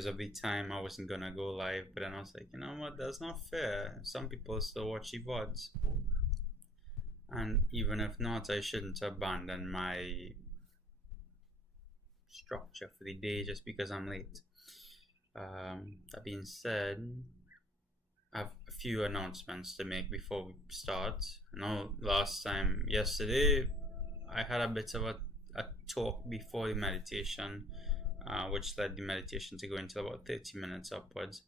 because of the time I wasn't gonna go live, but then I was like, you know what, that's not fair. Some people still watch the VODs. And even if not, I shouldn't abandon my structure for the day just because I'm late. That being said, I have a few announcements to make before we start. I know yesterday, I had a bit of a talk before the meditation, which led the meditation to go into about 30 minutes upwards.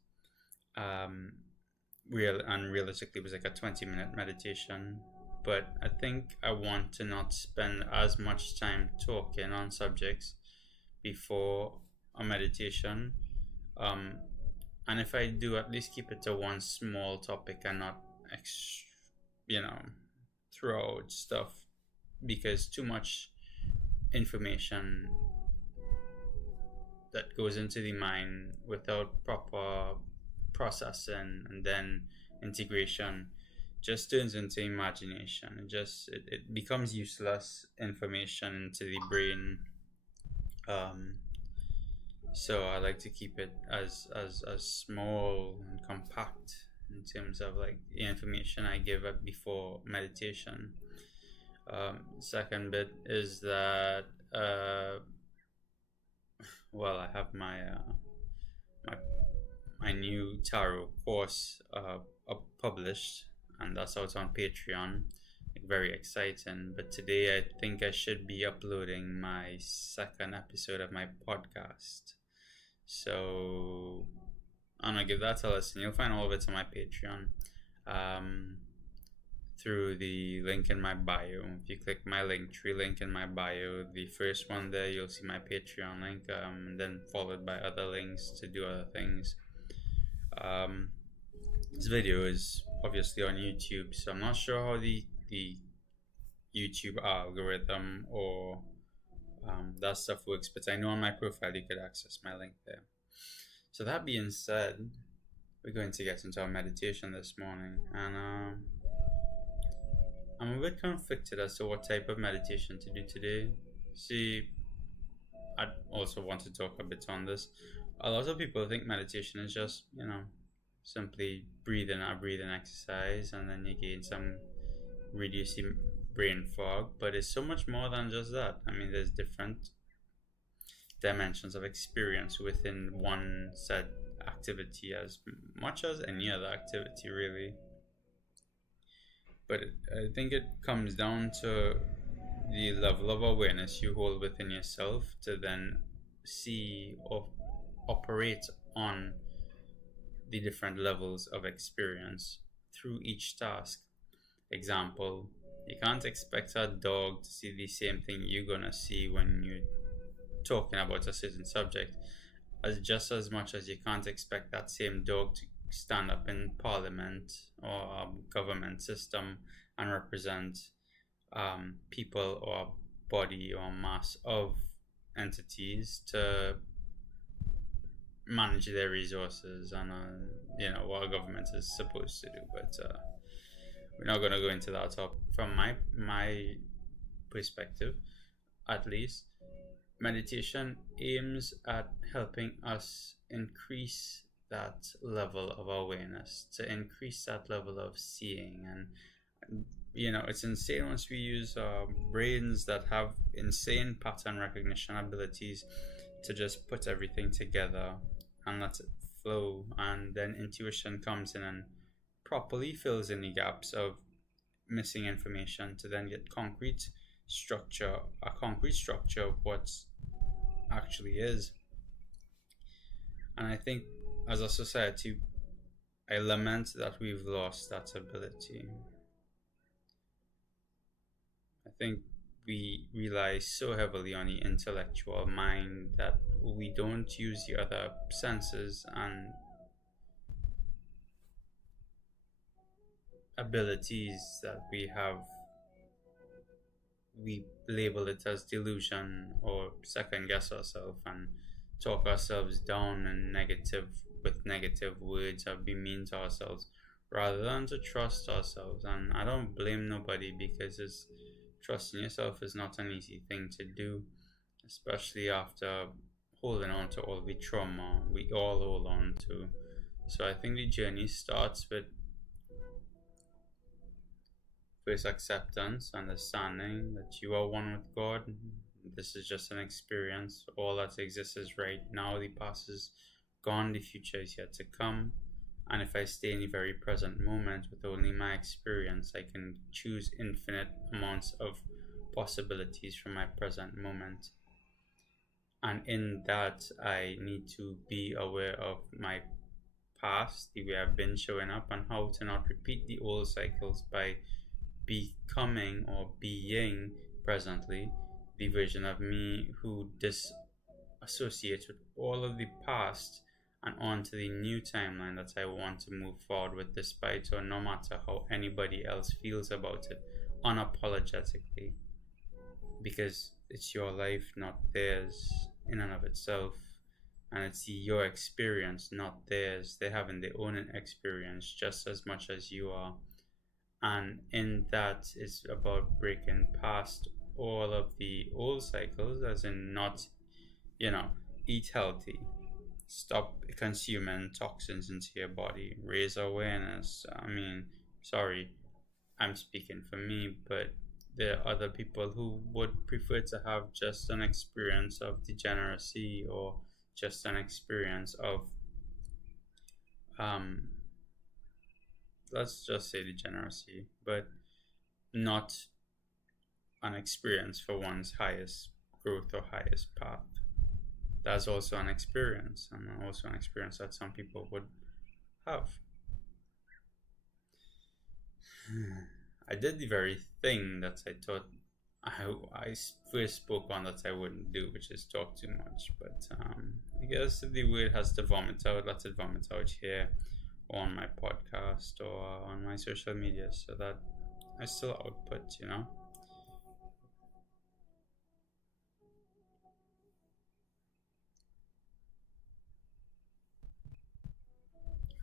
Realistically, it was like a 20-minute meditation. But I think I want to not spend as much time talking on subjects before a meditation. And if I do, at least keep it to one small topic and not, you know, throw out stuff, because too much information that goes into the mind without proper processing and then integration just turns into imagination. It becomes useless information into the brain. So I like to keep it as small and compact in terms of like the information I give up before meditation. Second bit is that I have my new tarot course published, and that's out on Patreon. Like, very exciting. But today I think I should be uploading my second episode of my podcast. So I'm gonna give that a listen. You'll find all of it on my Patreon, through the link in my bio. If you click my Linktree link in my bio, the first one there, you'll see my Patreon link, and then followed by other links to do other things. This video is obviously on YouTube, so I'm not sure how the YouTube algorithm or that stuff works, but I know on my profile you could access my link there. So that being said, we're going to get into our meditation this morning, and I'm a bit conflicted as to what type of meditation to do today. See, I also want to talk a bit on this. A lot of people think meditation is just, simply a breathing exercise, and then you gain some reducing brain fog, but it's so much more than just that. I mean, there's different dimensions of experience within one said activity, as much as any other activity, really. But I think it comes down to the level of awareness you hold within yourself to then see or operate on the different levels of experience through each task. Example, you can't expect a dog to see the same thing you're gonna see when you're talking about a certain subject, as just as much as you can't expect that same dog to stand up in parliament or a government system and represent people or body or mass of entities to manage their resources and what a government is supposed to do. But we're not going to go into that topic. From my perspective, at least, meditation aims at helping us increase that level of awareness, to increase that level of seeing. And it's insane once we use our brains that have insane pattern recognition abilities to just put everything together and let it flow, and then intuition comes in and properly fills in the gaps of missing information to then get a concrete structure of what actually is. And I think as a society, I lament that we've lost that ability. I think we rely so heavily on the intellectual mind that we don't use the other senses and abilities that we have. We label it as delusion or second guess ourselves and talk ourselves down and with negative words, or be mean to ourselves rather than to trust ourselves. And I don't blame nobody, because trusting yourself is not an easy thing to do, especially after holding on to all the trauma we all hold on to. So I think the journey starts with first acceptance, understanding that you are one with God. This is just an experience. All that exists is right now. The past is gone, the future is yet to come. And if I stay in the very present moment with only my experience, I can choose infinite amounts of possibilities from my present moment. And in that, I need to be aware of my past, the way I've been showing up, and how to not repeat the old cycles by becoming or being presently the version of me who disassociates with all of the past and onto the new timeline that I want to move forward with, despite or no matter how anybody else feels about it, unapologetically, because it's your life, not theirs, in and of itself. And it's your experience, not theirs. They're having their own experience just as much as you are. And in that, it's about breaking past all of the old cycles, as in not, eat healthy, stop consuming toxins into your body, raise awareness. I mean, sorry, I'm speaking for me, but there are other people who would prefer to have just an experience of degeneracy, or just an experience of, um, let's just say degeneracy, but not an experience for one's highest growth or highest path. That's also an experience, and also an experience that some people would have. I did the very thing that I thought I first spoke on that I wouldn't do, which is talk too much. But I guess if the word has to vomit out, let it vomit out here on my podcast or on my social media, so that I still output.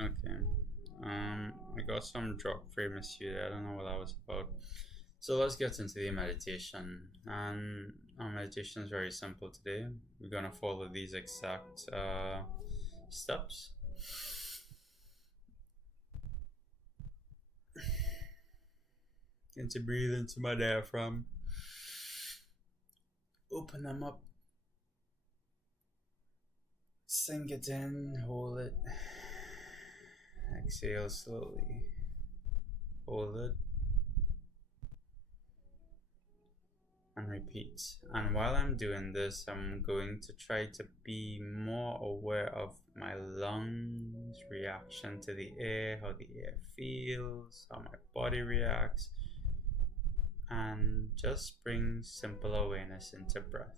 Okay. I got some drop famous here. I don't know what that was about. So let's get into the meditation. And our meditation is very simple today. We're gonna follow these exact steps. And to breathe into my diaphragm. Open them up. Sink it in. Hold it. Exhale slowly. Hold it. And repeat. And while I'm doing this, I'm going to try to be more aware of my lungs, reaction to the air, how the air feels, how my body reacts, and just bring simple awareness into breath.